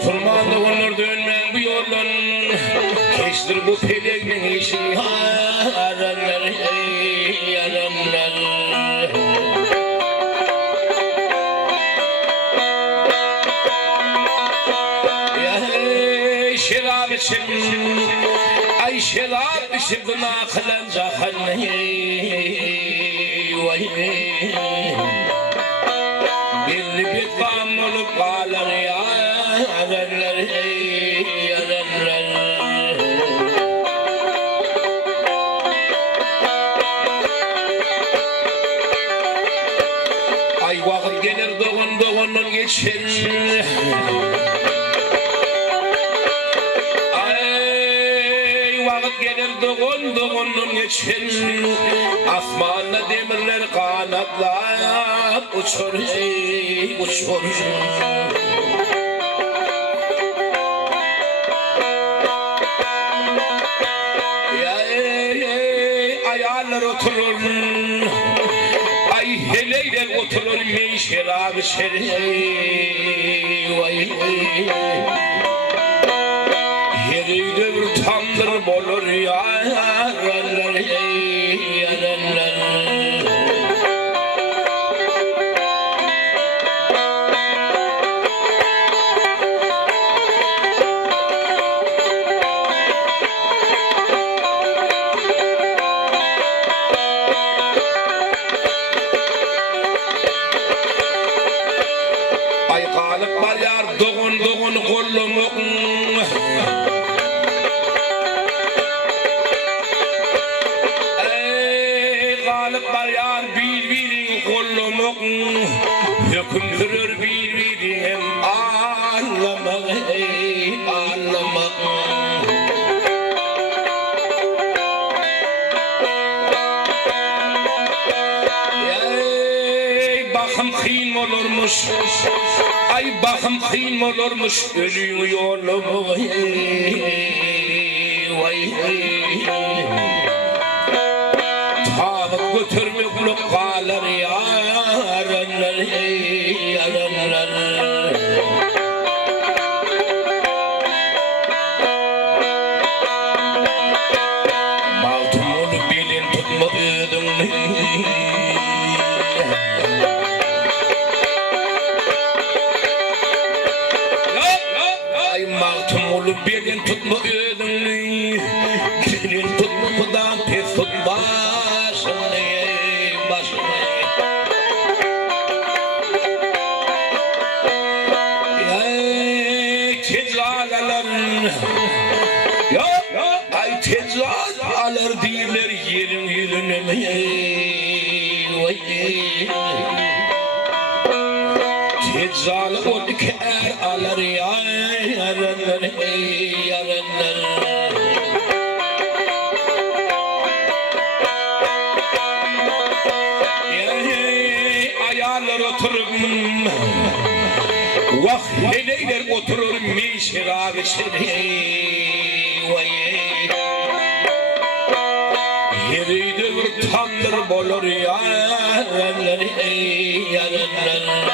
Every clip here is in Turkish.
Oturmanda onlar dönmen bu yoldan Keştir bu peleknin işi Yaranlar yaranlar Şerab için Ay şerab için Gına kılan zahanne Belli bir kam olup kalır yaranlar yaranlar Ay vakit gelir doğun geçer Gelir doğun geçer Asmanda demirler kanatlar Uçur uçur Ayarlar oturur Ay heleyler oturur Meşerab Yeriyde bir tandır bolur yaranlar yaranlar Ay kalıp balyar doğun kollumuk Hüküm sürür birbirim anlamak anlamak Bakım kıyım olurmuş Ay bakım kıyım olurmuş Ölüyor yolumu Tağıt götürmek lukkalar yaranlar yaranlar Maltumunu bilin tutmadın Ay maltumunu bilin tutmadın Bilin tutmadan pes tutmasın Ay tezat alır değiller yerin Tezal o diker alır yaranlar yaranlar Ayarlar oturum Vah heleyler oturur Meşerab Yeriyde bir tandır bolur yaranlar yaranlar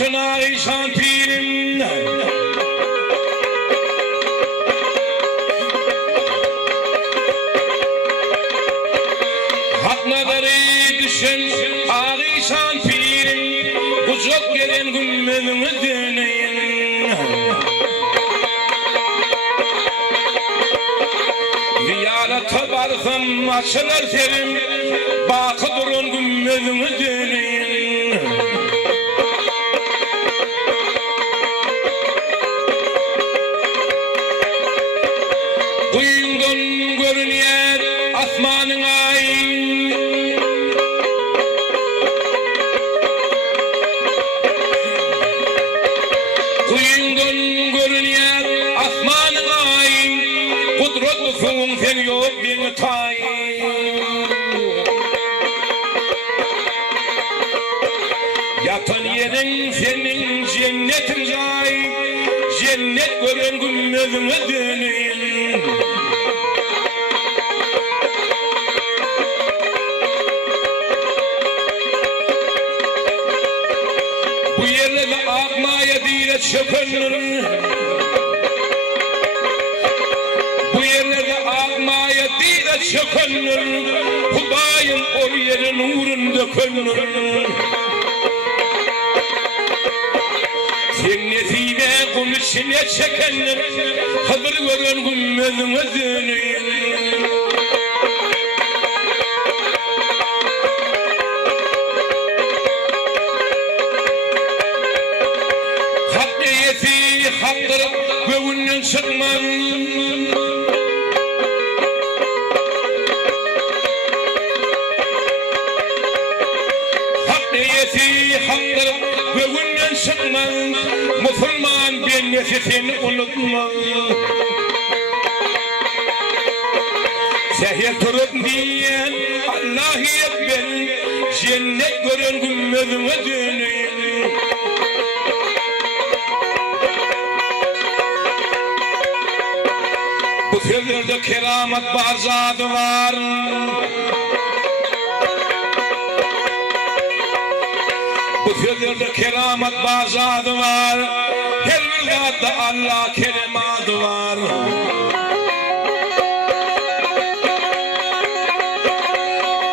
Şunay şantirim Haknaları düşün ağrı şantirim Kucak gelen gümmümü döneyin alsam açılır serim, bakı durun gümmözümü döneyin. Kuyundan görünýär asmanyň ay, kuyundan görünýär asmanyň ay, kudretli suň sen ýok diňe tay. Yatan yerin senin cennetin jay, cennet gören gümmözüňe döneyin. Bu yerlerde akmaya dire çökünür, bu yerlerde akmaya dire çökünür, Hudaýym ol yerin nurun dökünür. Sen nesine kum içine çekenler, hazır gören gümmözüňe döneyin. Hak niyeti haktırıp göğünden çıkman, hak niyeti haktırıp göğünden çıkman, Müslüman ben nesini unutma. Seher turup diyen Allah'ı ekber, cennet gören gümmözüňe döneyin. Bu sözlerde keramet bazadı var. Bu sözlerde keramet bazadı var. Her bir zatta Allah kelimadı var.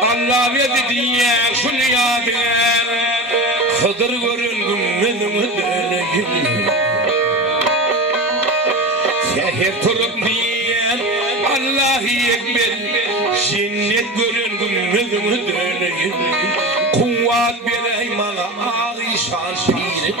Allah verdi diye şunu yad eder, Hıdır görün gümmözüňe döneyin. Seher turup diyen Allah'ı ekber, cennet görün gümmözüňe döneyin. Kuvvat berey bana ağışan pirim.